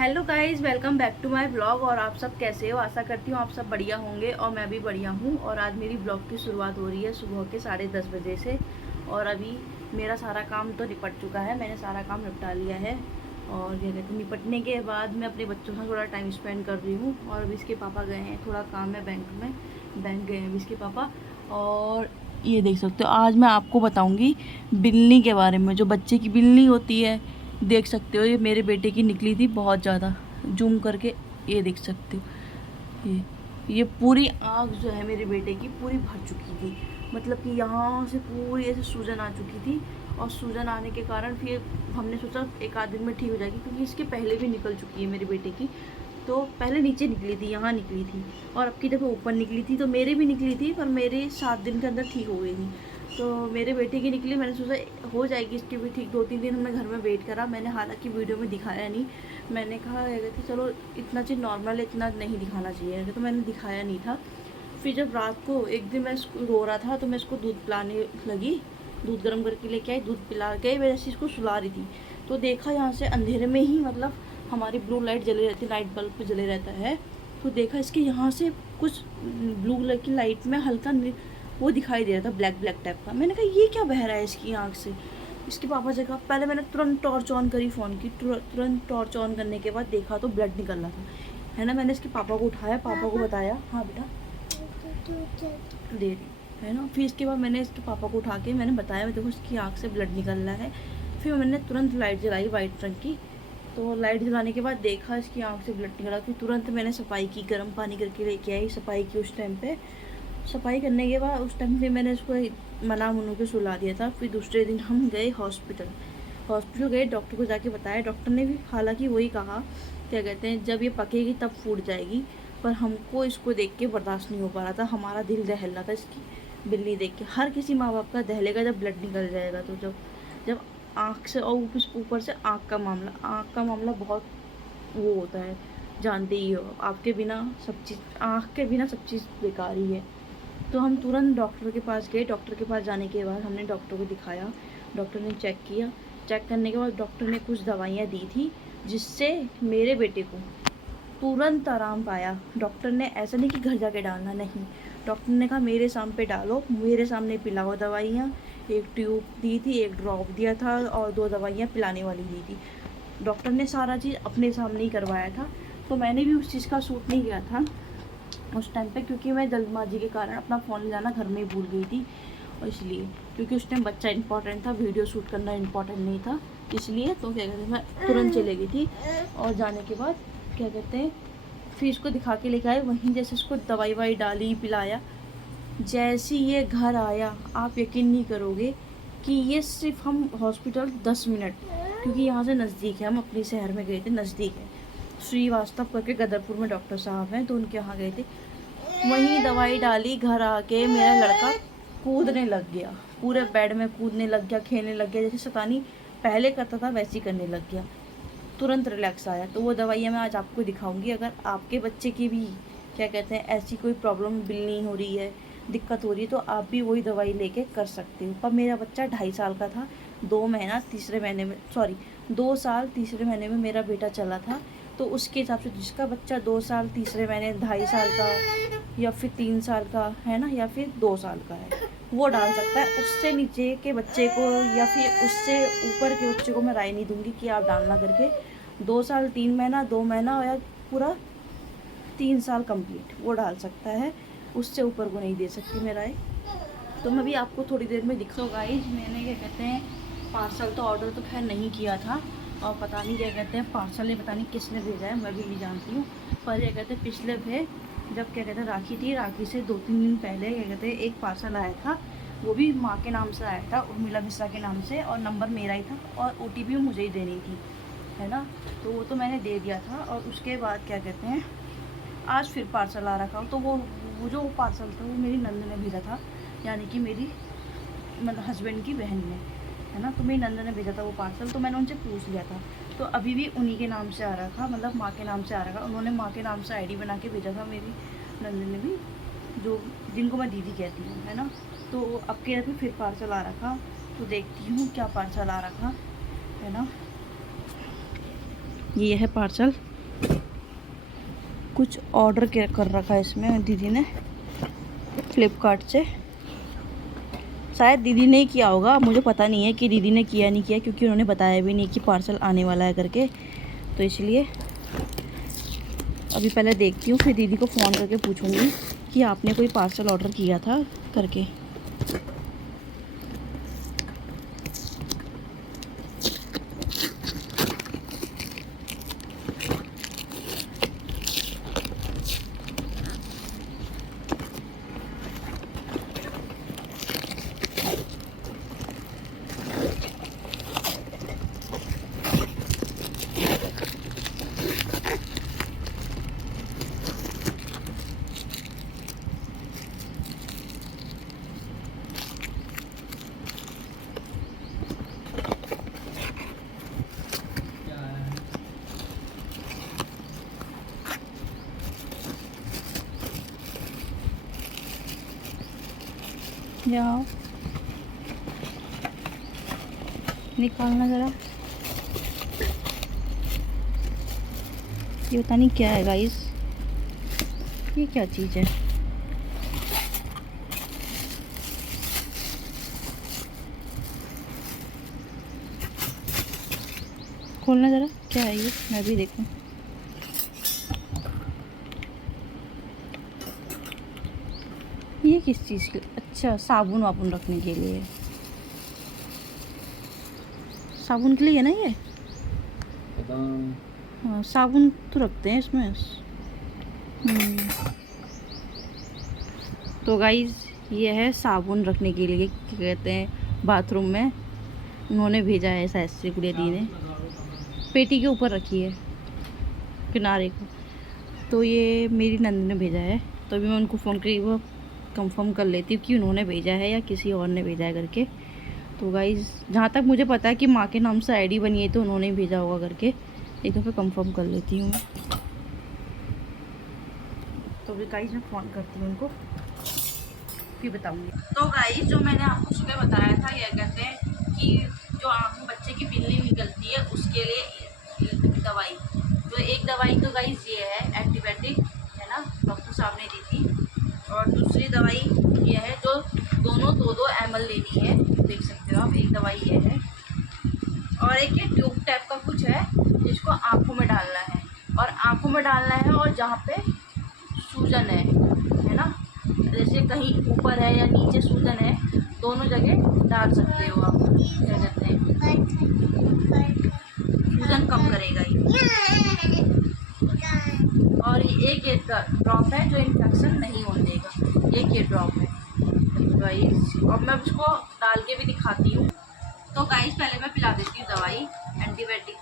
Hello guys, welcome back to my blog. और आप सब कैसे हो? आशा करती हूँ आप सब बढ़िया होंगे और मैं भी बढ़िया हूँ। और आज मेरी ब्लॉग की शुरुआत हो रही है सुबह के 10:30 बजे से। और अभी मेरा सारा काम तो निपट चुका है, मैंने सारा काम निपटा लिया है। और क्या कहते हैं, निपटने के बाद मैं अपने बच्चों से थोड़ा टाइम स्पेंड कर रही हूँ। और अभी इसके पापा गए हैं, थोड़ा काम है बैंक में, बैंक गए हैं अभी इसके पापा। और ये देख सकते हो, आज मैं आपको बताऊँगी बिल्ली के बारे में। जो बच्चे की बिल्ली होती है, देख सकते हो, ये मेरे बेटे की निकली थी बहुत ज़्यादा। जूम करके ये देख सकते हो, ये पूरी आँख जो है मेरे बेटे की पूरी भर चुकी थी। मतलब कि यहाँ से पूरी ऐसे सूजन आ चुकी थी। और सूजन आने के कारण फिर हमने सोचा एक आध दिन में ठीक हो जाएगी, क्योंकि इसके पहले भी निकल चुकी है मेरे बेटे की। तो पहले नीचे निकली थी, यहाँ निकली थी, और अब की दफ़ा ऊपर निकली थी। तो मेरे भी निकली थी, पर मेरे 7 दिन के अंदर ठीक हो गई थी। तो मेरे बेटे की निकली, मैंने सोचा हो जाएगी इसकी भी ठीक। 2-3 दिन हमने घर में वेट करा, मैंने हालांकि वीडियो में दिखाया नहीं। मैंने कहा कि चलो इतना चीज़ नॉर्मल है, इतना नहीं दिखाना चाहिए, तो मैंने दिखाया नहीं था। फिर जब रात को एक दिन मैं रो रहा था, तो मैं इसको दूध पिलाने लगी, दूध गर्म करके लेके आई, दूध पिला के मैं ऐसे इसको सुला रही थी। तो देखा यहाँ से अंधेरे में ही, मतलब हमारी ब्लू लाइट जले रहती है, नाइट बल्ब जले रहता है। तो देखा इसके यहाँ से कुछ ब्लू कलर की लाइट में हल्का वो दिखाई दे रहा था, ब्लैक ब्लैक टाइप का। मैंने कहा ये क्या बह रहा है इसकी आँख से। इसके पापा से कहा, पहले मैंने तुरंत टॉर्च ऑन करी फ़ोन की। तुरंत टॉर्च ऑन करने के बाद देखा तो ब्लड निकल रहा था, है ना। मैंने इसके पापा को उठाया, पापा को बताया, हाँ बेटा दे रही, है ना। फिर इसके बाद मैंने इसके पापा को उठा के मैंने बताया, देखो इसकी आँख से ब्लड निकल रहा है। फिर मैंने तुरंत लाइट जलाई वाइट रंग की। तो लाइट जलाने के बाद देखा इसकी आँख से ब्लड निकला। फिर तुरंत मैंने सफाई की, गर्म पानी करके लेके आई, सफाई की। उस टाइम पे सफाई करने के बाद उस टाइम पे मैंने इसको मना मुनू के सुला दिया था। फिर दूसरे दिन हम गए हॉस्पिटल गए, डॉक्टर को जाके बताया। डॉक्टर ने भी हालांकि वही कहा, क्या कहते हैं, जब ये पकेगी तब फूट जाएगी। पर हमको इसको देख के बर्दाश्त नहीं हो पा रहा था, हमारा दिल दहल रहा था इसकी बिल्ली देख के। हर किसी माँ बाप का दहलेगा जब ब्लड निकल जाएगा। तो जब जब आँख से, और ऊपर से आँख का मामला बहुत वो होता है, जानते ही हो। आपके बिना सब चीज़, आँख के बिना सब चीज़ बेकार ही है। तो हम तुरंत डॉक्टर के पास गए। डॉक्टर के पास जाने के बाद हमने डॉक्टर को दिखाया, डॉक्टर ने चेक किया। चेक करने के बाद डॉक्टर ने कुछ दवाइयाँ दी थी, जिससे मेरे बेटे को तुरंत आराम पाया। डॉक्टर ने ऐसा नहीं कि घर जाके डालना, नहीं, डॉक्टर ने कहा मेरे सामने डालो, मेरे सामने पिलाओ दवाइयाँ। एक ट्यूब दी थी, एक ड्रॉप दिया था, और 2 दवाइयाँ पिलाने वाली दी थी। डॉक्टर ने सारा चीज़ अपने सामने ही करवाया था। तो मैंने भी उस चीज़ का सूट नहीं किया था उस टाइम पे, क्योंकि मैं जल्दबाजी के कारण अपना फ़ोन ले जाना घर में ही भूल गई थी। और इसलिए, क्योंकि उस टाइम बच्चा इंपॉर्टेंट था, वीडियो शूट करना इंपॉर्टेंट नहीं था, इसलिए। तो क्या कहते हैं, मैं तुरंत चले गई थी। और जाने के बाद क्या कहते हैं, फिर इसको दिखा के लेके आए। वहीं जैसे उसको दवाई वाई डाली, पिलाया, जैसे ये घर आया, आप यकीन नहीं करोगे कि ये सिर्फ हम हॉस्पिटल 10 मिनट, क्योंकि यहाँ से नज़दीक है, हम अपने शहर में गए थे, नज़दीक है, श्रीवास्तव करके गदरपुर में डॉक्टर साहब हैं, तो उनके यहाँ गए थे। वहीं दवाई डाली, घर आके मेरा लड़का कूदने लग गया, पूरे बेड में कूदने लग गया, खेलने लग गया, जैसे शैतानी पहले करता था वैसे ही करने लग गया। तुरंत रिलैक्स आया। तो वो दवाइयाँ मैं आज आपको दिखाऊंगी। अगर आपके बच्चे की भी, क्या कहते हैं, ऐसी कोई प्रॉब्लम, बिल नहीं हो रही है, दिक्कत हो रही है, तो आप भी वही दवाई लेके कर सकते हो। पर मेरा बच्चा 2.5 साल का था, 2 महीना तीसरे महीने में, सॉरी 2 साल तीसरे महीने में मेरा बेटा चला था। तो उसके हिसाब से जिसका बच्चा 2 साल तीसरे महीने, 2.5 साल का, या फिर 3 साल का है ना, या फिर 2 साल का है, वो डाल सकता है। उससे नीचे के बच्चे को या फिर उससे ऊपर के बच्चे को मैं राय नहीं दूंगी कि आप डालना करके। 2 साल 3 महीना, 2 महीना, या पूरा 3 साल कंप्लीट वो डाल सकता है, उससे ऊपर को नहीं दे सकती मैं राय। तो मैं भी आपको थोड़ी देर में दिखा। गाइस, मैंने क्या कहते हैं, पार्सल तो ऑर्डर तो खैर नहीं किया था, और पता नहीं क्या कहते हैं पार्सल ये पता नहीं किसने भेजा है, मैं भी नहीं जानती हूँ। पर क्या कहते हैं, पिछले भी जब क्या कहते हैं राखी थी, राखी से 2-3 दिन पहले क्या कहते हैं एक पार्सल आया था। वो भी माँ के नाम से आया था, उर्मिला मिश्रा के नाम से, और नंबर मेरा ही था, और OTP मुझे ही देनी थी, है ना। तो वो तो मैंने दे दिया था। और उसके बाद क्या कहते हैं, आज फिर पार्सल आ रखा। तो वो जो पार्सल था वो मेरी नंद ने भेजा था, यानी कि मेरी मतलब हस्बैंड की बहन ने, है ना। तो मेरी नंद ने भेजा था वो पार्सल। तो मैंने उनसे पूछ लिया था, तो अभी भी उन्हीं के नाम से आ रहा था, मतलब माँ के नाम से आ रहा था। उन्होंने माँ के नाम से ID बना के भेजा था, मेरी नंद ने भी, जो जिनको मैं दीदी कहती हूँ, है ना। तो अब के फिर पार्सल आ रखा। तो देखती हूँ क्या पार्सल आ रखा, है ना। ये है पार्सल। कुछ ऑर्डर कर रखा है इसमें दीदी ने फ्लिपकार्ट से। शायद दीदी ने ही किया होगा, मुझे पता नहीं है कि दीदी ने किया नहीं किया, क्योंकि उन्होंने बताया भी नहीं कि पार्सल आने वाला है करके। तो इसलिए अभी पहले देखती हूँ, फिर दीदी को फ़ोन करके पूछूंगी कि आपने कोई पार्सल ऑर्डर किया था करके। जाओ निकालना ज़रा। ये पता नहीं क्या है गाइस, ये क्या चीज़ है? खोलना ज़रा, क्या है ये, मैं भी देखूं। ये किस चीज़ के? अच्छा, साबुन वाबुन रखने के लिए। साबुन के लिए है ना ये? हाँ, साबुन तो रखते हैं इसमें। तो गाइस ये है साबुन रखने के लिए, क्या कहते हैं, बाथरूम में उन्होंने भेजा है ऐसा ऐसे गुड़िया दी ने। पेटी के ऊपर रखी है किनारे को। तो ये मेरी नंद ने भेजा है, तो अभी मैं उनको फ़ोन करके वो कंफर्म कर लेती हूँ कि उन्होंने भेजा है या किसी और ने भेजा है करके। तो गाइज़ जहाँ तक मुझे पता है कि माँ के नाम से आईडी बनी है, तो उन्होंने ही भेजा होगा करके। एक दफ़ा कंफर्म कर लेती हूँ। तो अभी गाइज़ मैं फ़ोन करती हूँ उनको, फिर बताऊँगी। तो गाइज़ जो मैंने आपको सुबह बताया था, यह कहते हैं कि जो आँख में बच्चे की बिल्ली निकलती है उसके लिए दवाई, तो एक दवाई तो गाइज़ ये है एंटीबायोटिक है ना, डॉक्टर साहब ने दी थी। और दूसरी दवाई ये है जो दोनों 2-2 ml लेनी है, देख सकते हो आप। एक दवाई ये है और एक ये ट्यूब टाइप का कुछ है जिसको आँखों में डालना है, और आँखों में डालना है और जहाँ पे सूजन है ना, जैसे कहीं ऊपर है या नीचे सूजन है, दोनों जगह डाल सकते हो आप। क्या कहते हैं, सूजन कम करेगा ये। और एक ड्रॉप है जो इन्फेक्शन नहीं होने देगा, एक ये ड्रॉप है गाइस। और मैं उसको डाल के भी दिखाती हूँ। तो गाइस पहले मैं पिला देती हूँ दवाई एंटीबायोटिक।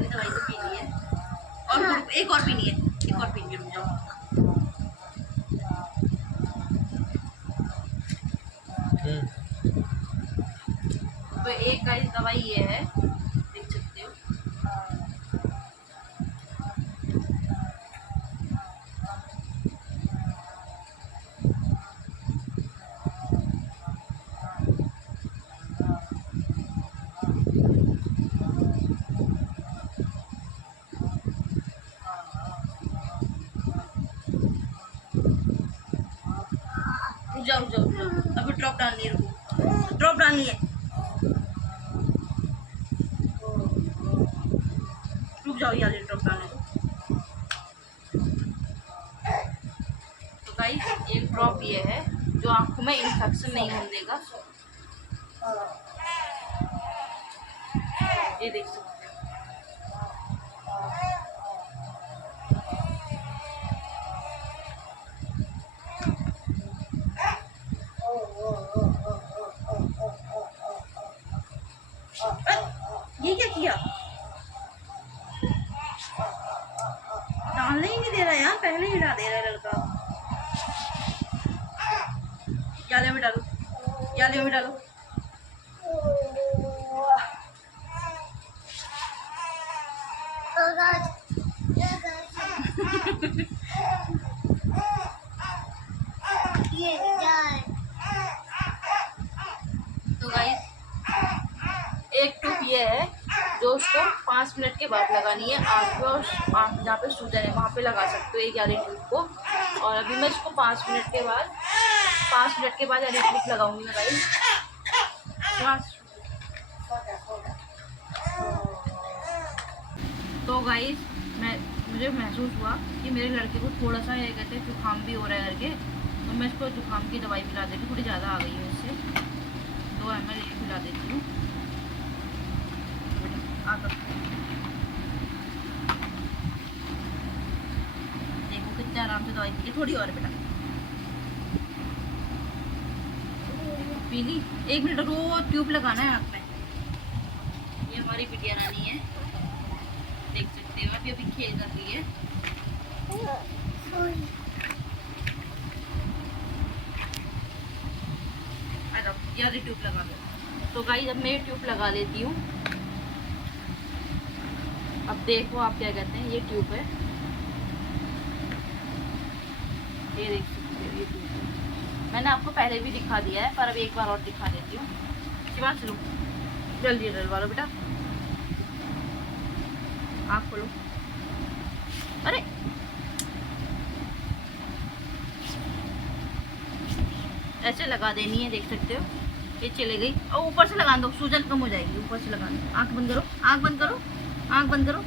दवाई तो पीनी है और एक और पीनी है, एक और पीनी है, रुक जाओ। तो एक गाइस दवाई ये है, देख सकते हो। जाओ जाओ जाओ, अभी ड्रॉप डालनी है, रुको ड्रॉप डालनी है, रुक जाओ यार, ड्रॉप डालने दो। तो गाइस एक ड्रॉप ये है जो आंखों में इन्फेक्शन नहीं होने देगा, ये देख सकते हो। ये क्या किया, डालने ही नहीं दे रहा यार, पहले ही डाल दे रहा है लड़का। याले में डालो, याले में डालो। तो गाइस एक ट्यूब ये है जो उसको 5 मिनट के बाद लगानी है। आप जहाँ पे सूजन है वहाँ पे लगा सकते हो एक यारी ट्यूब को। और अभी मैं इसको 5 मिनट के बाद यारी ट्यूब लगाऊंगी मैं गाइस। तो गाइस मुझे महसूस हुआ कि मेरे लड़के को थोड़ा सा ये कहते हैं जुकाम भी हो रहा है करके, तो मैं इसको जुकाम की दवाई पिला देती हूँ। थोड़ी ज़्यादा आ गई है इससे, 2 ml ये पिला देती हूँ। देखो कितने आराम से दवाई पी, थोड़ी और बेटा पी ली। 1 मिनट रोज ट्यूब लगाना है आँख में। ये हमारी बिटिया रानी है, देख सकते हो अभी खेल कर रही है। यार ट्यूब लगा दो। तो गाइस अब मैं ये ट्यूब लगा लेती हूँ। अब देखो आप क्या कहते हैं, ये ट्यूब है, ये देख सकते हो ये ट्यूब है। मैंने आपको पहले भी दिखा दिया है पर अब एक बार और दिखा देती हूँ। शिवांश लो जल्दी डलवा लो बेटा, आँख खोलो। अरे ऐसे लगा देनी है, देख सकते हो ये चले गई। और ऊपर से लगा दो, सूजन कम हो जाएगी। ऊपर से लगा दो। आँख बंद करो, आँख बंद करो, आँख बंद करो।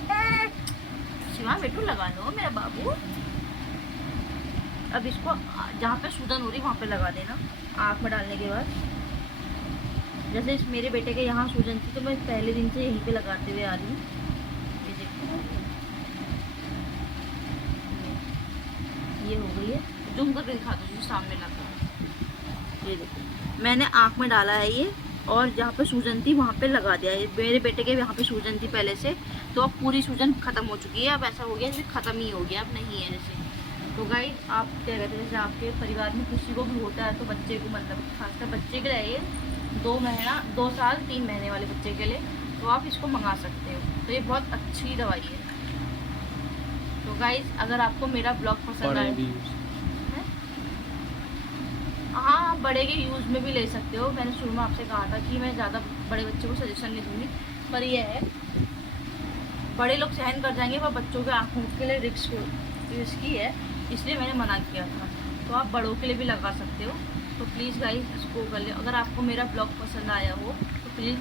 शिवा बेटू लगा लो मेरा बाबू। अब इसको जहाँ पे सूजन हो रही वहाँ पे लगा देना आँख में डालने के बाद। जैसे इस मेरे बेटे के यहाँ सूजन थी तो मैं पहले दिन से यहीं पे लगाते हुए आ रही हूँ। ये देखो ये हो गई है। जूम करके दिखा दो जो सामने लगा। ये देखो मैंने आँख में डाला है ये, और जहाँ पे सूजन थी वहाँ पे लगा दिया है। मेरे बेटे के यहाँ पे सूजन थी पहले से, तो अब पूरी सूजन खत्म हो चुकी है। अब ऐसा हो गया जैसे खत्म ही हो गया, अब नहीं है जैसे। तो गाइस आप क्या कहते हैं, जैसे आपके परिवार में किसी को भी होता है तो बच्चे को, मतलब खासकर बच्चे के लिए 2 साल 3 महीने वाले बच्चे के लिए, तो आप इसको मंगा सकते हो। तो ये बहुत अच्छी दवाई है। तो गाइस अगर आपको मेरा ब्लॉग पसंद आए, हाँ बड़े के यूज़ में भी ले सकते हो। मैंने शुरू में आपसे कहा था कि मैं ज़्यादा बड़े बच्चे को सजेशन नहीं दूँगी, पर ये है बड़े लोग सहन कर जाएंगे, पर बच्चों के आँखों के लिए रिस्की है, इसलिए मैंने मना किया था। तो आप बड़ों के लिए भी लगा सकते हो। तो प्लीज़ गाइस इसको कर ले। अगर आपको मेरा ब्लॉग पसंद आया हो तो प्लीज़